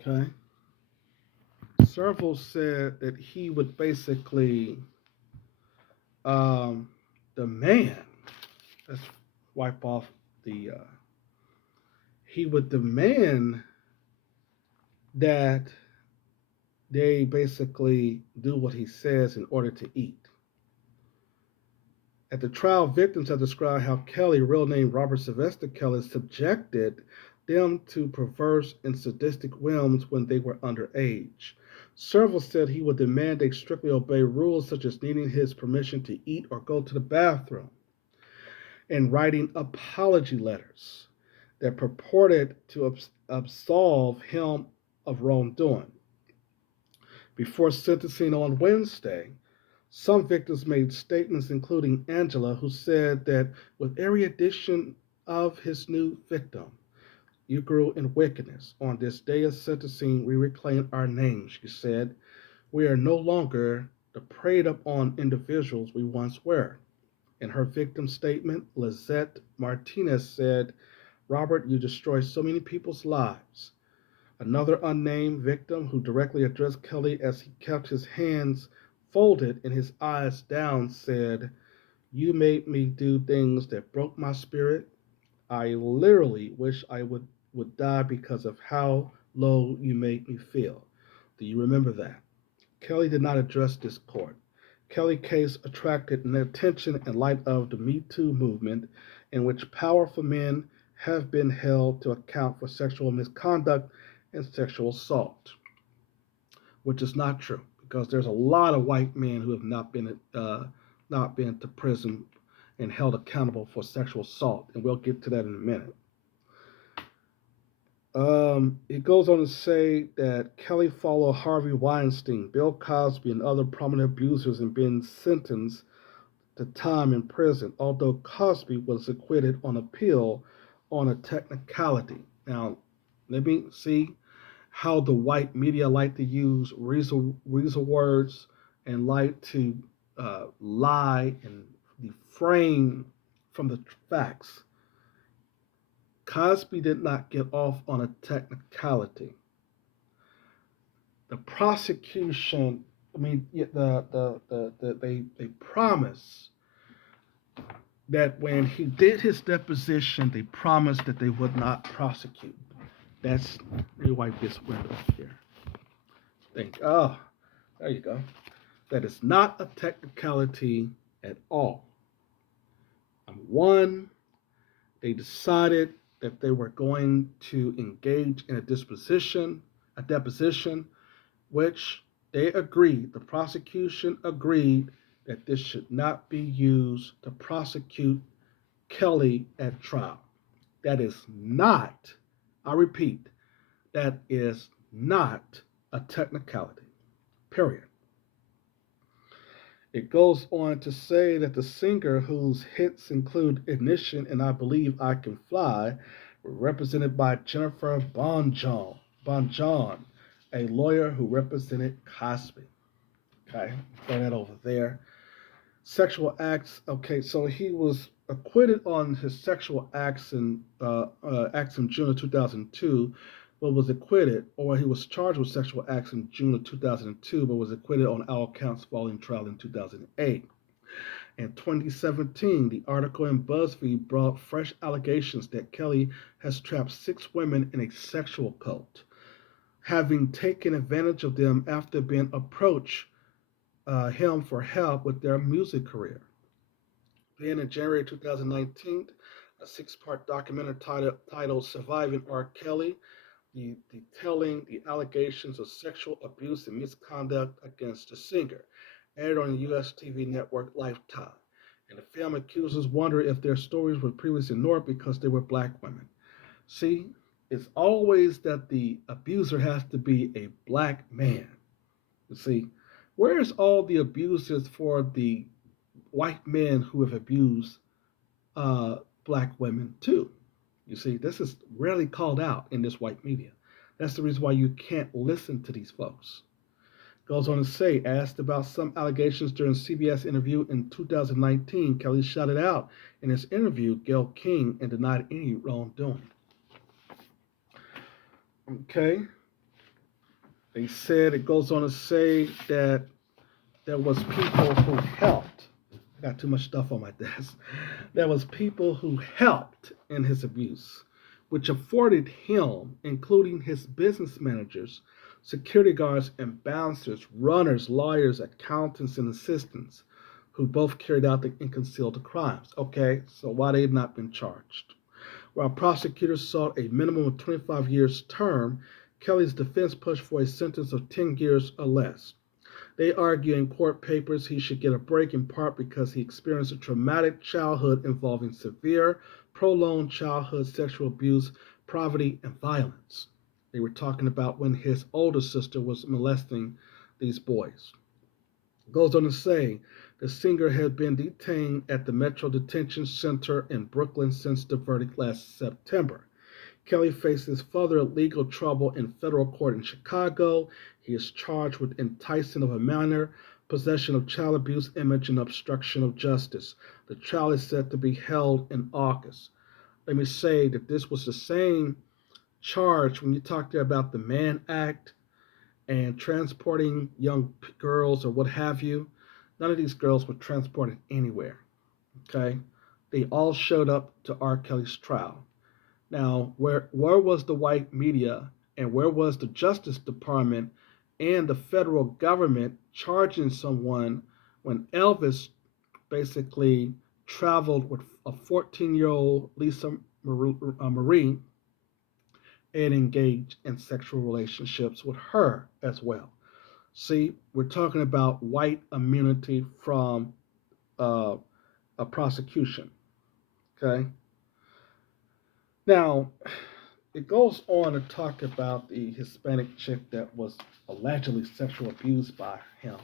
Okay. Serval said that he would basically um, demand, let's wipe off he would demand that they basically do what he says in order to eat. At the trial, victims have described how Kelly, real name Robert Sylvester Kelly, subjected them to perverse and sadistic whims when they were underage. Serval said he would demand they strictly obey rules such as needing his permission to eat or go to the bathroom, and writing apology letters that purported to absolve him of wrongdoing. Before sentencing on Wednesday, some victims made statements, including Angela, who said that with every addition of his new victim, you grew in wickedness. On this day of sentencing, we reclaim our names, she said. We are no longer the preyed upon individuals we once were. In her victim statement, Lizette Martinez said, Robert, you destroyed so many people's lives. Another unnamed victim who directly addressed Kelly as he kept his hands folded and his eyes down said, you made me do things that broke my spirit. I literally wish would die because of how low you made me feel. Do you remember that? Kelly did not address this court. Kelly's case attracted attention in light of the Me Too movement, in which powerful men have been held to account for sexual misconduct and sexual assault, which is not true because there's a lot of white men who have not been to prison and held accountable for sexual assault, and we'll get to that in a minute. It goes on to say that Kelly followed Harvey Weinstein, Bill Cosby, and other prominent abusers and been sentenced to time in prison, although Cosby was acquitted on appeal on a technicality. Now, let me see how the white media like to use weasel words and like to lie and refrain from the facts. Cosby did not get off on a technicality. The prosecution, I mean, they promised that when he did his deposition, they promised that they would not prosecute. That's, let me wipe this window here. Oh, there you go. That is not a technicality at all. One, they decided that they were going to engage in a deposition, which they agreed, the prosecution agreed that this should not be used to prosecute Kelly at trial. That is not, I repeat, that is not a technicality, period. It goes on to say that the singer, whose hits include Ignition and I Believe I Can Fly, were represented by Jennifer Bonjon, a lawyer who represented Cosby. Okay, throw that over there. Sexual acts. Okay, so he was acquitted on his sexual acts in June of 2002, but was acquitted, or he was charged with sexual acts in June of 2002, but was acquitted on all counts following trial in 2008. In 2017, the article in BuzzFeed brought fresh allegations that Kelly has trapped 6 women in a sexual cult, having taken advantage of them after being approached him for help with their music career. Then in January 2019, a 6-part documentary titled Surviving R. Kelly, detailing the allegations of sexual abuse and misconduct against the singer, aired on the U.S. TV network Lifetime. And the film accusers wonder if their stories were previously ignored because they were black women. See, it's always that the abuser has to be a black man. You see, where's all the abusers for the white men who have abused uh, black women too? You see, this is rarely called out in this white media. That's the reason why you can't listen to these folks. Goes on to say, asked about some allegations during CBS interview in 2019, Kelly shouted out in his interview Gayle King and denied any wrongdoing. Okay. They said it goes on to say that there was people who helped. I got too much stuff on my desk. There was people who helped in his abuse, which afforded him, including his business managers, security guards, and bouncers, runners, lawyers, accountants, and assistants, who both carried out and concealed the crimes. Okay, so why they had not been charged? While prosecutors sought a minimum of 25 years term, Kelly's defense pushed for a sentence of 10 years or less. They argue in court papers he should get a break in part because he experienced a traumatic childhood involving severe, prolonged childhood sexual abuse, poverty, and violence. They were talking about when his older sister was molesting these boys. It goes on to say the singer had been detained at the Metro Detention Center in Brooklyn since the verdict last September. Kelly faces further legal trouble in federal court in Chicago. He is charged with enticing of a minor, possession of child abuse image, and obstruction of justice. The trial is set to be held in August. Let me say that this was the same charge when you talk there about the Mann Act and transporting young girls or what have you. None of these girls were transported anywhere. Okay, they all showed up to R. Kelly's trial. Now, where was the white media and where was the Justice Department and the federal government charging someone when Elvis basically traveled with a 14-year-old Lisa Marie and engaged in sexual relationships with her as well? See, we're talking about white immunity from uh, a prosecution. Okay. Now, it goes on to talk about the Hispanic chick that was allegedly sexually abused by him.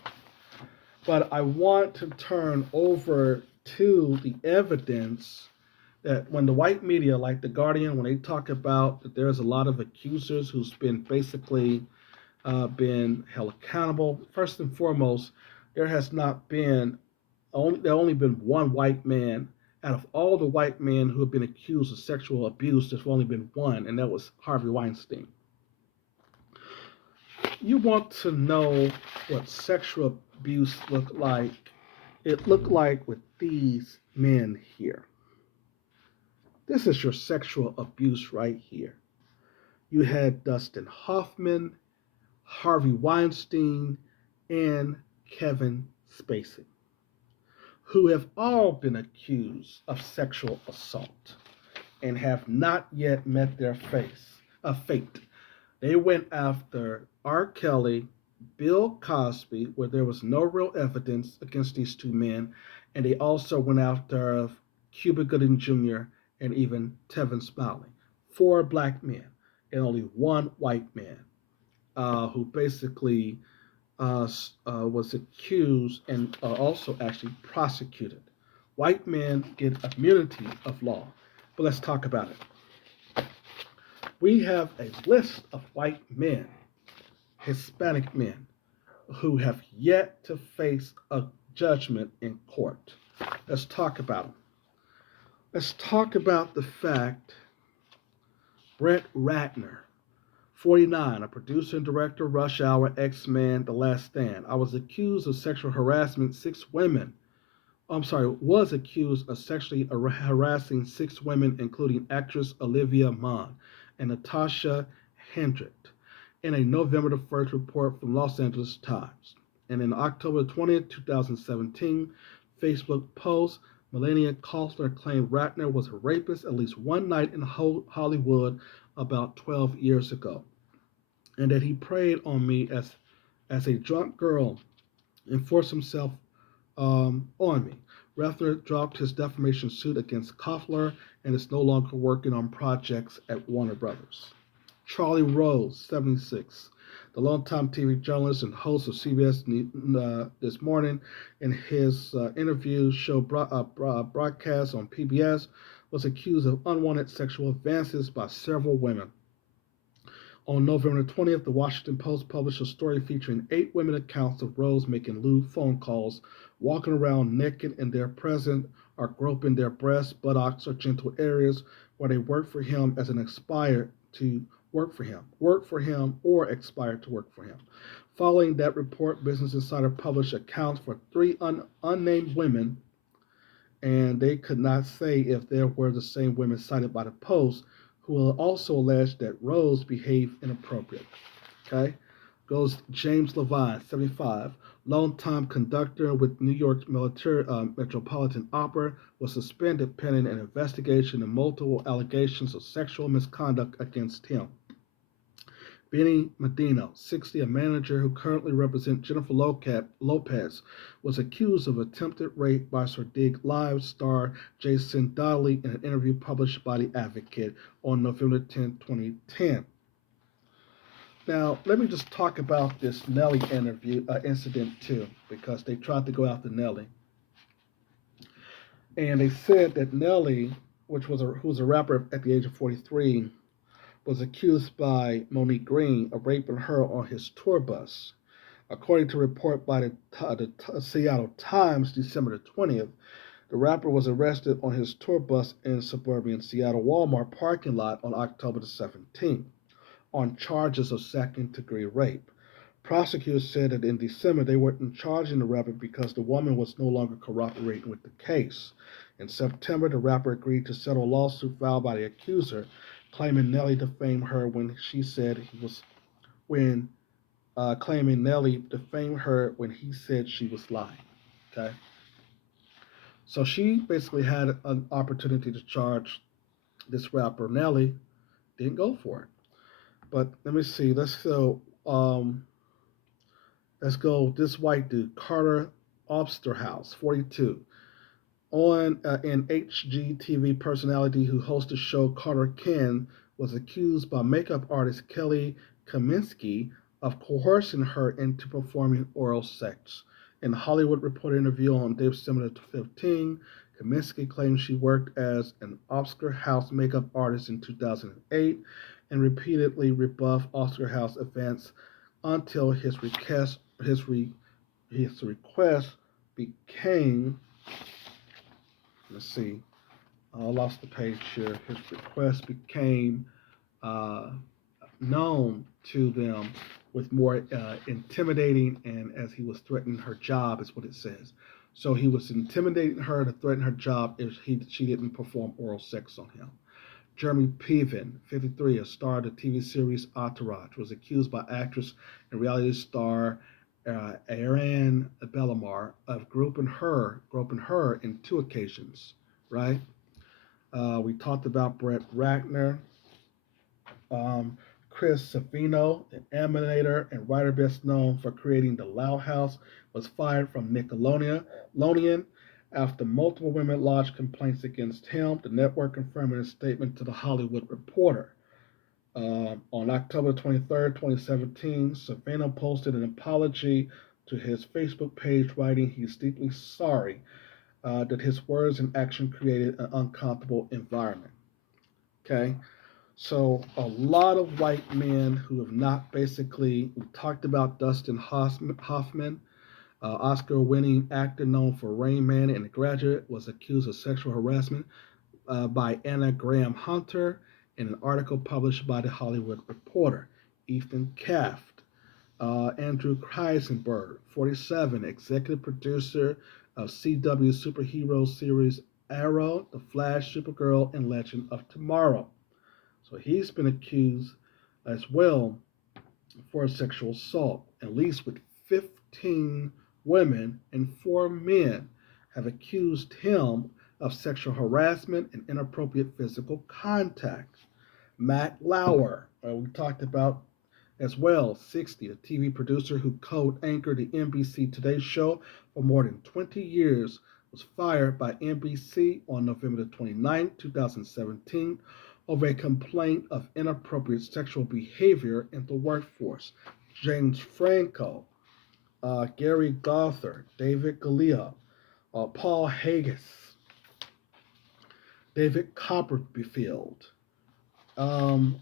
But I want to turn over to the evidence that when the white media, like The Guardian, when they talk about that there's a lot of accusers who's been basically been held accountable, first and foremost, there has not been there only been one white man out of all the white men who have been accused of sexual abuse. There's only been one, and that was Harvey Weinstein. You want to know what sexual abuse looked like? It looked like with these men here. This is your sexual abuse right here. You had Dustin Hoffman, Harvey Weinstein, and Kevin Spacey, who have all been accused of sexual assault and have not yet met their fate. They went after R. Kelly, Bill Cosby, where there was no real evidence against these two men, and they also went after Cuba Gooding Jr. and even Tevin Smiley. Four black men and only one white man who basically was accused and also actually prosecuted. White men get immunity of law. But let's talk about it. We have a list of white men, Hispanic men, who have yet to face a judgment in court. Let's talk about them. Let's talk about the fact Brett Ratner, 49, a producer and director, Rush Hour, X-Men, The Last Stand. I was accused of sexual harassment was accused of sexually harassing six women, including actress Olivia Munn and Natasha Hendrick, in a November the 1st report from Los Angeles Times. And in October 20th, 2017, Facebook post, Melania Kostler claimed Ratner was a rapist at least one night in Hollywood about 12 years ago, and that he preyed on me as a drunk girl and forced himself on me. Ratner dropped his defamation suit against Koffler and is no longer working on projects at Warner Brothers. Charlie Rose, 76, the longtime TV journalist and host of CBS This Morning, in his interview show broadcast on PBS, was accused of unwanted sexual advances by several women. On November 20th, the Washington Post published a story featuring 8 women accounts of Rose making lewd phone calls, walking around naked in their presence, or groping their breasts, buttocks, or genital areas where they worked for him as an aspire to work for him, or expired to work for him. Following that report, Business Insider published accounts for three unnamed women, and they could not say if they were the same women cited by the Post, who also alleged that Rose behaved inappropriately. Okay, goes James Levine, 75, longtime conductor with New York Military Metropolitan Opera, was suspended pending an investigation and multiple allegations of sexual misconduct against him. Benny Medina, 60, a manager who currently represents Jennifer Lopez, was accused of attempted rape by Sirdig Live star Jason Donnelly in an interview published by The Advocate on November 10, 2010. Now, let me just talk about this Nelly incident too, because they tried to go after Nelly, and they said that Nelly, who was a rapper at the age of 43, was accused by Monique Green of raping her on his tour bus. According to a report by the Seattle Times, December the 20th, the rapper was arrested on his tour bus in suburban Seattle Walmart parking lot on October the 17th on charges of second-degree rape. Prosecutors said that in December they weren't charging the rapper because the woman was no longer cooperating with the case. In September, the rapper agreed to settle a lawsuit filed by the accuser, claiming Nelly defamed her when she said he was when claiming Nelly defamed her when he said she was lying. Okay, so she basically had an opportunity to charge this rapper Nelly, didn't go for it. But let me see. Let's go. This white dude, Carter Obsterhouse, 42, on an HGTV personality who hosts the show Carter Ken, was accused by makeup artist Kelly Kaminsky of coercing her into performing oral sex. In a Hollywood Reporter interview on December 15, Kaminsky claimed she worked as an Oscar House makeup artist in 2008 and repeatedly rebuffed Oscar House events until his request became, let's see, I lost the page here. His request became uh, known to them with more intimidating, and as he was threatening her job, is what it says. So he was intimidating her to threaten her job if she didn't perform oral sex on him. Jeremy Piven, 53, a star of the TV series Entourage, was accused by actress and reality star Erin Bellamar of groping her in two occasions, right? We talked about Brett Ratner, Chris Savino, an animator and writer best known for creating The Loud House, was fired from Nickelodeon after multiple women lodged complaints against him. The network confirmed in a statement to The Hollywood Reporter. On October 23rd, 2017, Savino posted an apology to his Facebook page, writing he's deeply sorry that his words and action created an uncomfortable environment. Okay, so a lot of white men who have not basically, we talked about Dustin Hoffman, Oscar-winning actor known for Rain Man and The Graduate, was accused of sexual harassment by Anna Graham Hunter in an article published by The Hollywood Reporter. Ethan Kraft, Andrew Kreisenberg, 47, executive producer of CW superhero series Arrow, The Flash, Supergirl, and Legend of Tomorrow. So he's been accused as well for sexual assault. At least with 15 women and 4 men have accused him of sexual harassment and inappropriate physical contact. Matt Lauer, we talked about as well, 60, a TV producer who co-anchored the NBC Today show for more than 20 years, was fired by NBC on November 29, 2017, over a complaint of inappropriate sexual behavior in the workforce. James Franco, Gary Gother, David Galea, Paul Haggis, David Copperfield, um,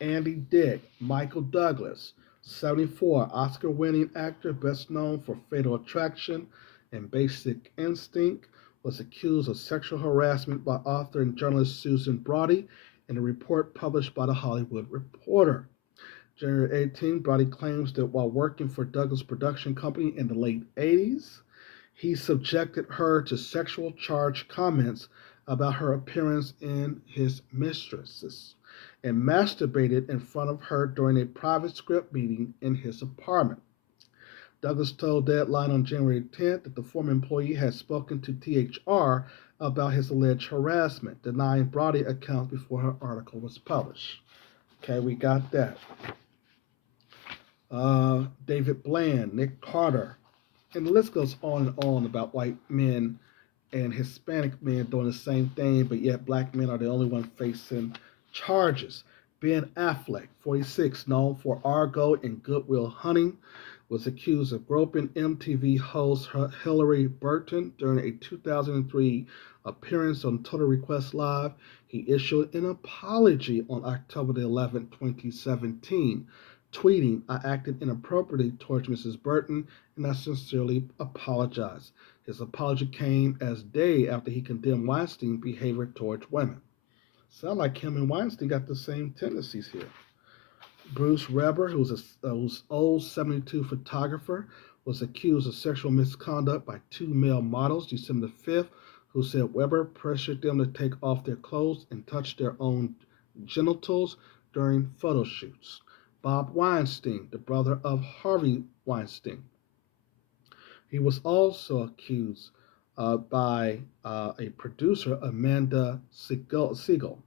Andy Dick, Michael Douglas, 74, Oscar winning actor best known for Fatal Attraction and Basic Instinct, was accused of sexual harassment by author and journalist Susan Brody in a report published by The Hollywood Reporter. January 18, Brody claims that while working for Douglas Production Company in the late 80s, he subjected her to sexual charged comments about her appearance in his mistresses and masturbated in front of her during a private script meeting in his apartment. Douglas told Deadline on January 10th that the former employee had spoken to THR about his alleged harassment, denying Brody accounts before her article was published. Okay, we got that. David Bland, Nick Carter, and the list goes on and on about white men and Hispanic men doing the same thing, but yet black men are the only one facing charges. Ben Affleck, 46, known for Argo and Good Will Hunting, was accused of groping MTV host Hillary Burton during a 2003 appearance on Total Request Live. He issued an apology on October 11, 2017, tweeting, "I acted inappropriately towards Mrs. Burton and I sincerely apologize." His apology came as day after he condemned Weinstein's behavior towards women. Sound like him and Weinstein got the same tendencies here. Bruce Weber, who's old 72 photographer, was accused of sexual misconduct by two male models December 5th, who said Weber pressured them to take off their clothes and touch their own genitals during photo shoots. Bob Weinstein, the brother of Harvey Weinstein, he was also accused by a producer, Amanda Siegel.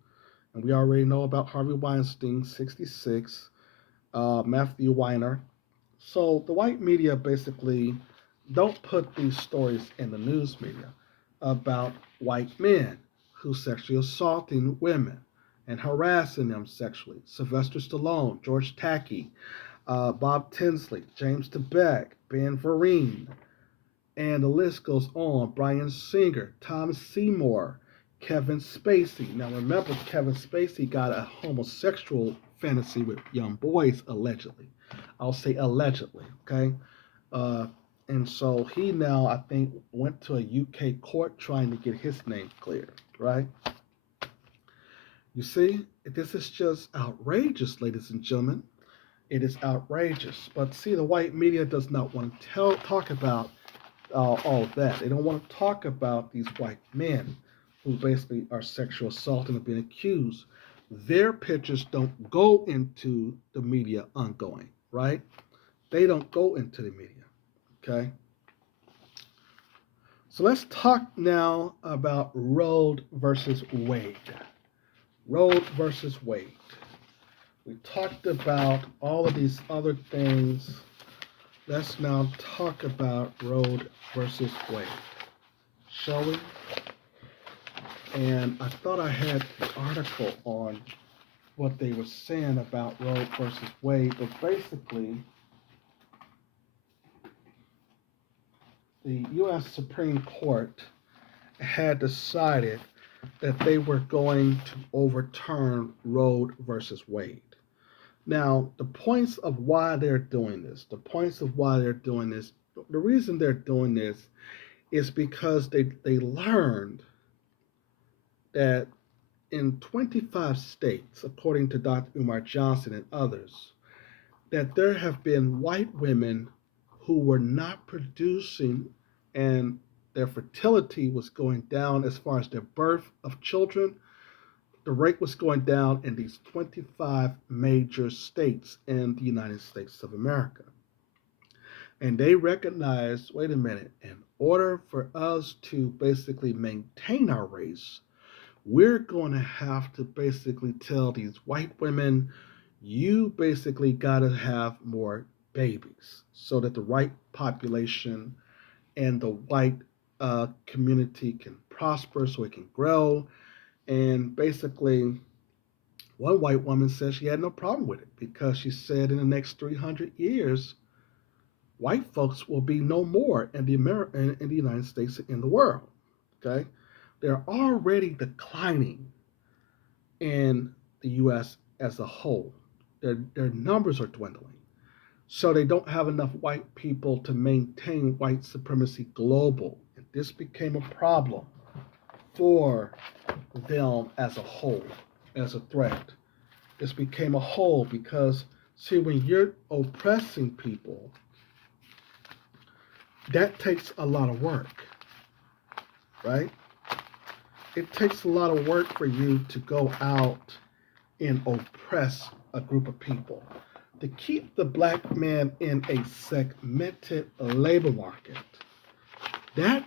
And we already know about Harvey Weinstein, 66, Matthew Weiner. So the white media basically don't put these stories in the news media about white men who sexually assaulting women and harassing them sexually. Sylvester Stallone, George Takei, Bob Tinsley, James DeBeck, Ben Vereen, and the list goes on. Bryan Singer, Tom Seymour, Kevin Spacey. Now remember, Kevin Spacey got a homosexual fantasy with young boys, allegedly. I'll say allegedly, okay? And so he now, I think, went to a UK court trying to get his name cleared, right? You see, this is just outrageous, ladies and gentlemen. It is outrageous. But see, the white media does not want to talk about all of that. They don't want to talk about these white men who basically are sexual assault and have been accused. Their pictures don't go into the media ongoing, right? They don't go into the media, okay? So let's talk now about Roe versus Wade. Roe versus Wade. We talked about all of these other things. Let's now talk about Roe versus Wade, shall we? And I thought I had an article on what they were saying about Roe versus Wade, but basically, the U.S. Supreme Court had decided that they were going to overturn Roe versus Wade. Now, the points of why they're doing this, the reason they're doing this is because they learned that in 25 states, according to Dr. Umar Johnson and others, that there have been white women who were not producing and their fertility was going down as far as their birth of children. The rate was going down in these 25 major states in the United States of America. And they recognized, wait a minute, in order for us to basically maintain our race, we're going to have to basically tell these white women, you basically got to have more babies so that the white population and the white community can prosper, so it can grow. And basically, one white woman said she had no problem with it because she said in the next 300 years, white folks will be no more in the United States and in the world. Okay, they're already declining in the U.S. as a whole. Their numbers are dwindling. So they don't have enough white people to maintain white supremacy global. And this became a problem for them as a whole. as a threat. This became a whole because, see, when you're oppressing people, that takes a lot of work, right? It takes a lot of work for you to go out and oppress a group of people. To keep the black man in a segmented labor market, that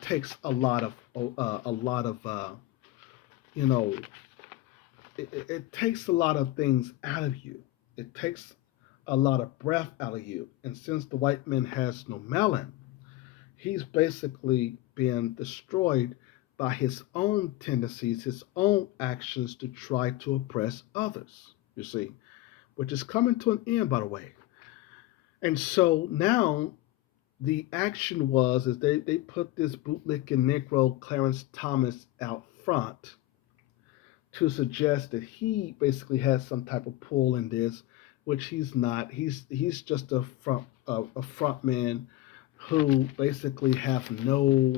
takes a lot of you know it takes a lot of things out of you. It takes a lot of breath out of you. And since the white man has no melon, he's basically been destroyed by his own tendencies, his own actions to try to oppress others, you see, which is coming to an end, by the way. And so now the action was is they put this bootlicking Negro Clarence Thomas out front to suggest that he basically has some type of pull in this, which he's not. He's just a front man who basically have no.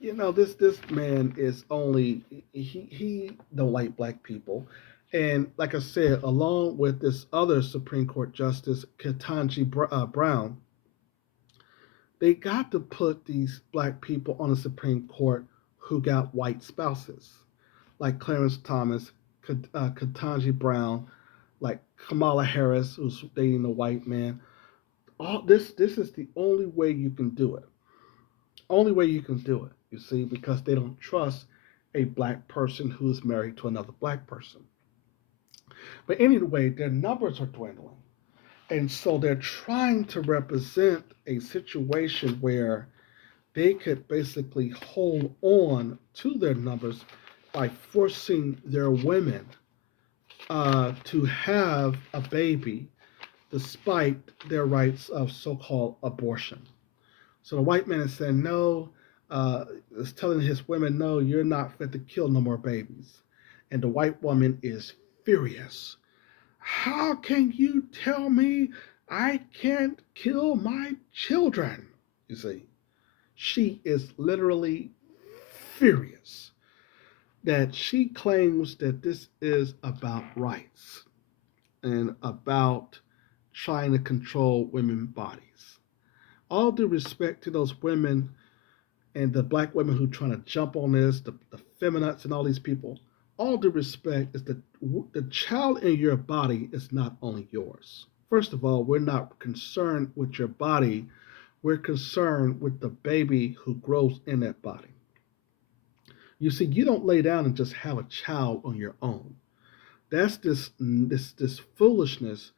This man is only he don't like black people, and like I said, along with this other Supreme Court Justice Ketanji Brown, they got to put these black people on the Supreme Court who got white spouses like Clarence Thomas, Ketanji Brown, like Kamala Harris, who's dating a white man. All this is the only way you can do it. Only way you can do it. You see, because they don't trust a black person who is married to another black person. But anyway, their numbers are dwindling, and so they're trying to represent a situation where they could basically hold on to their numbers by forcing their women to have a baby despite their rights of so-called abortion. So the white man is saying no, is telling his women, no, you're not fit to kill no more babies. And the white woman is furious. How can you tell me I can't kill my children? You see, she is literally furious that she claims that this is about rights and about trying to control women's bodies. All due respect to those women and the black women who are trying to jump on this, the feminists and all these people, all due respect is that the child in your body is not only yours. First of all, we're not concerned with your body. We're concerned with the baby who grows in that body. You see, you don't lay down and just have a child on your own. That's this foolishness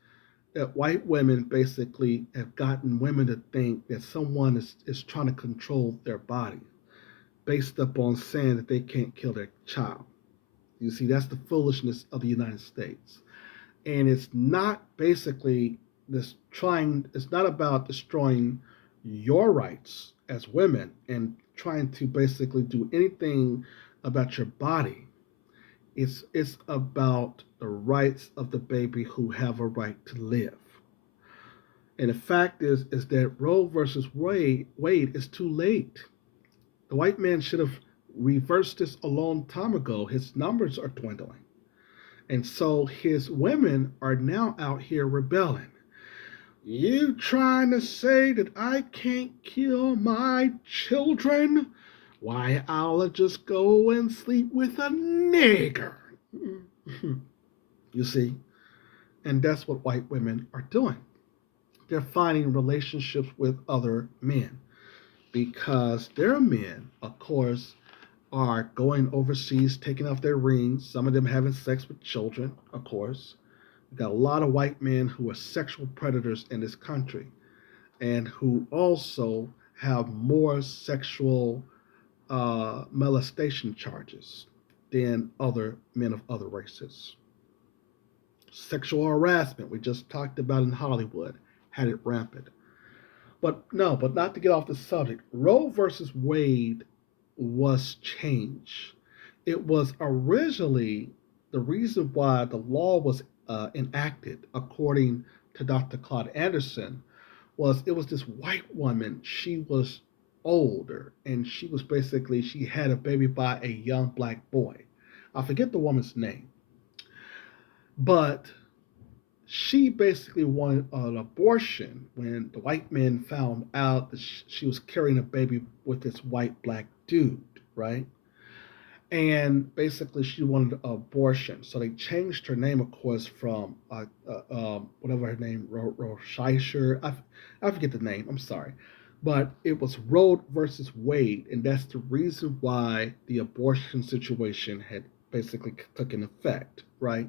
that white women basically have gotten women to think that someone is trying to control their body based upon saying that they can't kill their child. You see, that's the foolishness of the United States. And it's not basically it's not about destroying your rights as women and trying to basically do anything about your body. It's about the rights of the baby who have a right to live. And the fact is that Roe versus Wade is too late. The white man should have reversed this a long time ago. His numbers are dwindling. And so his women are now out here rebelling. You trying to say that I can't kill my children? Why, I'll just go and sleep with a nigger. You see? And that's what white women are doing. They're finding relationships with other men because their men, of course, are going overseas, taking off their rings, some of them having sex with children, of course. We've got a lot of white men who are sexual predators in this country and who also have more sexual molestation charges than other men of other races. Sexual harassment, we just talked about in Hollywood, had it rampant. But no, but not to get off the subject. Roe versus Wade was change. It was originally the reason why the law was enacted, according to Dr. Claude Anderson, was it was this white woman. She was older, and she was basically she had a baby by a young black boy. I forget the woman's name, but she basically wanted an abortion when the white men found out that she was carrying a baby with this white black dude, right? And basically she wanted an abortion. So they changed her name, of course, from whatever her name, Roshisher. I forget the name. I'm sorry, but it was Roe versus Wade, and that's the reason why the abortion situation had basically taken effect, right?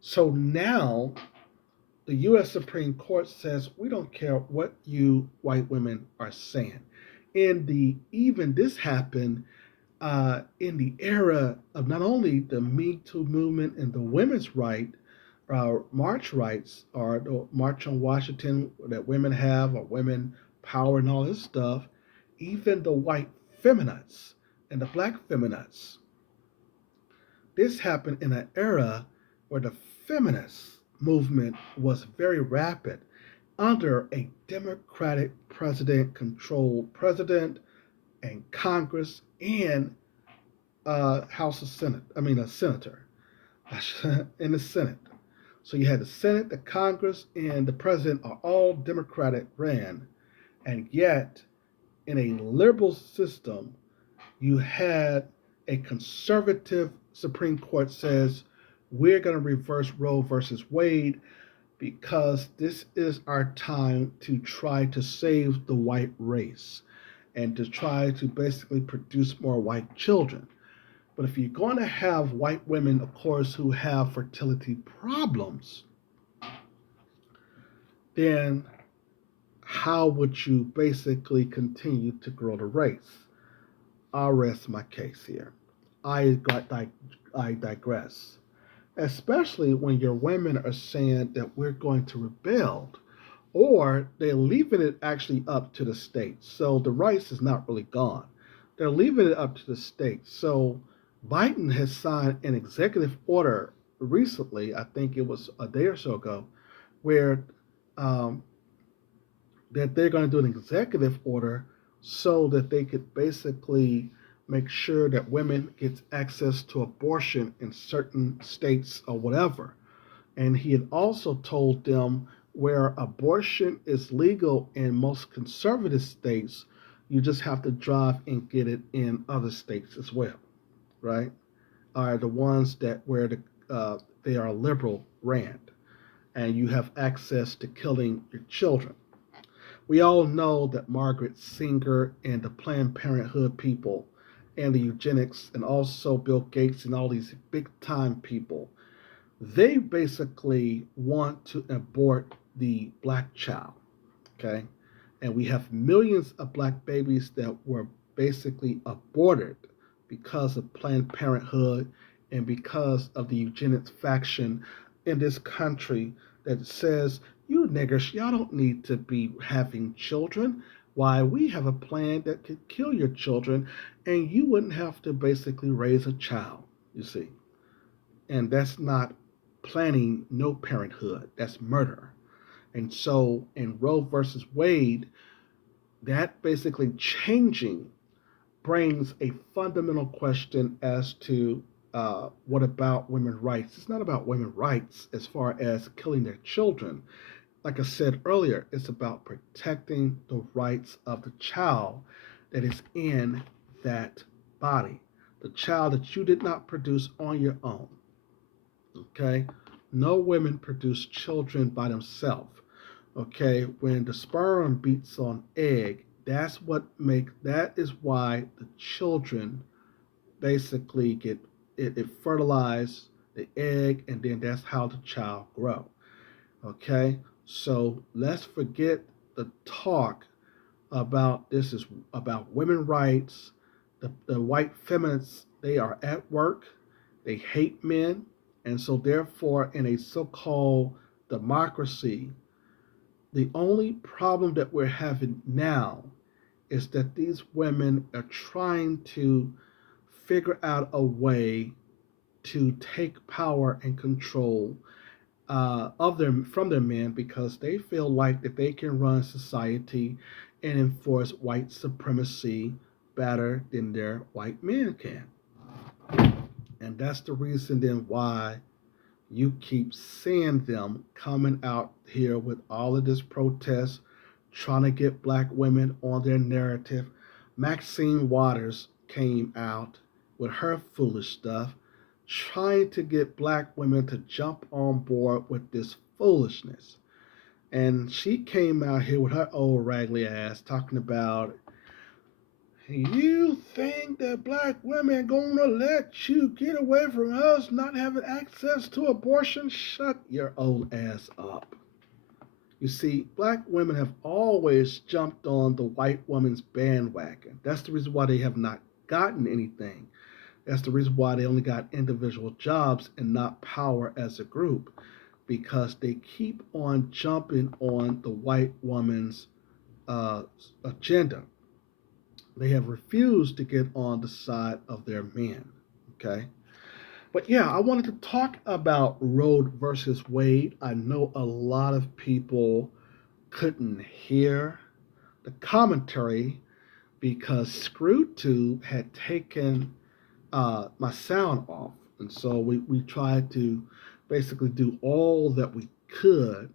So now the U.S. Supreme Court says we don't care what you white women are saying. And the even this happened in the era of not only the Me Too movement and the women's right, march rights, or the March on Washington that women have, or women power and all this stuff, even the white feminists and the black feminists. This happened in an era where the feminist movement was very rapid under a Democratic president controlled president and Congress and House of Senate. I mean, a senator in the Senate. So you had the Senate, the Congress, and the president are all Democratic ran, and yet in a liberal system, you had a conservative Supreme Court says we're going to reverse Roe versus Wade because this is our time to try to save the white race and to try to basically produce more white children. But if you're going to have white women, of course, who have fertility problems, then how would you basically continue to grow the race? I'll rest my case here. I, I digress. Especially when your women are saying that we're going to rebuild, or they're leaving it actually up to the states. So the rights is not really gone. They're leaving it up to the states. So Biden has signed an executive order recently, I think it was a day or so ago, where um, that they're going to do an executive order so that they could basically make sure that women get access to abortion in certain states or whatever. And he had also told them where abortion is legal in most conservative states, you just have to drive and get it in other states as well, right? Are the ones that where they are liberal ran, and you have access to killing your children. We all know that Margaret Singer and the Planned Parenthood people and the eugenics and also Bill Gates and all these big time people, they basically want to abort the black child. Okay. And we have millions of black babies that were basically aborted because of Planned Parenthood and because of the eugenics faction in this country that says, you niggers, y'all don't need to be having children. Why, we have a plan that could kill your children and you wouldn't have to basically raise a child, you see. And that's not planning no parenthood, that's murder. And so in Roe versus Wade, that basically changing brings a fundamental question as to what about women's rights. It's not about women's rights as far as killing their children. Like I said earlier, it's about protecting the rights of the child that is in that body, the child that you did not produce on your own. Okay? No women produce children by themselves. Okay? When the sperm beats on egg, that is why the children basically get it fertilize the egg, and then that's how the child grow. Okay? So let's forget the talk about this is about women's rights. The white feminists, they are at work, they hate men, and so therefore in a so-called democracy, the only problem that we're having now is that these women are trying to figure out a way to take power and control of them from their men because they feel like that they can run society and enforce white supremacy better than their white men can. And that's the reason then why you keep seeing them coming out here with all of this protest, trying to get black women on their narrative. Maxine Waters came out with her foolish stuff, trying to get black women to jump on board with this foolishness. And she came out here with her old raggedy ass talking about, you think that black women gonna let you get away from us not having access to abortion? Shut your old ass up. You see, black women have always jumped on the white woman's bandwagon. That's the reason why they have not gotten anything. That's the reason why they only got individual jobs and not power as a group, because they keep on jumping on the white woman's agenda. They have refused to get on the side of their men. Okay. But yeah, I wanted to talk about Roe versus Wade. I know a lot of people couldn't hear the commentary because ScrewTube had taken my sound off. And so we tried to basically do all that we could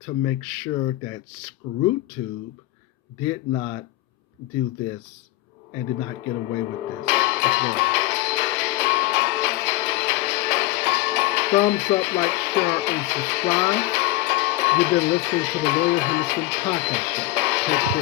to make sure that ScrewTube did not do this and did not get away with this as well. Thumbs up, like, share, and subscribe. You've been listening to the Lawyer Henderson Podcast Show. Take care.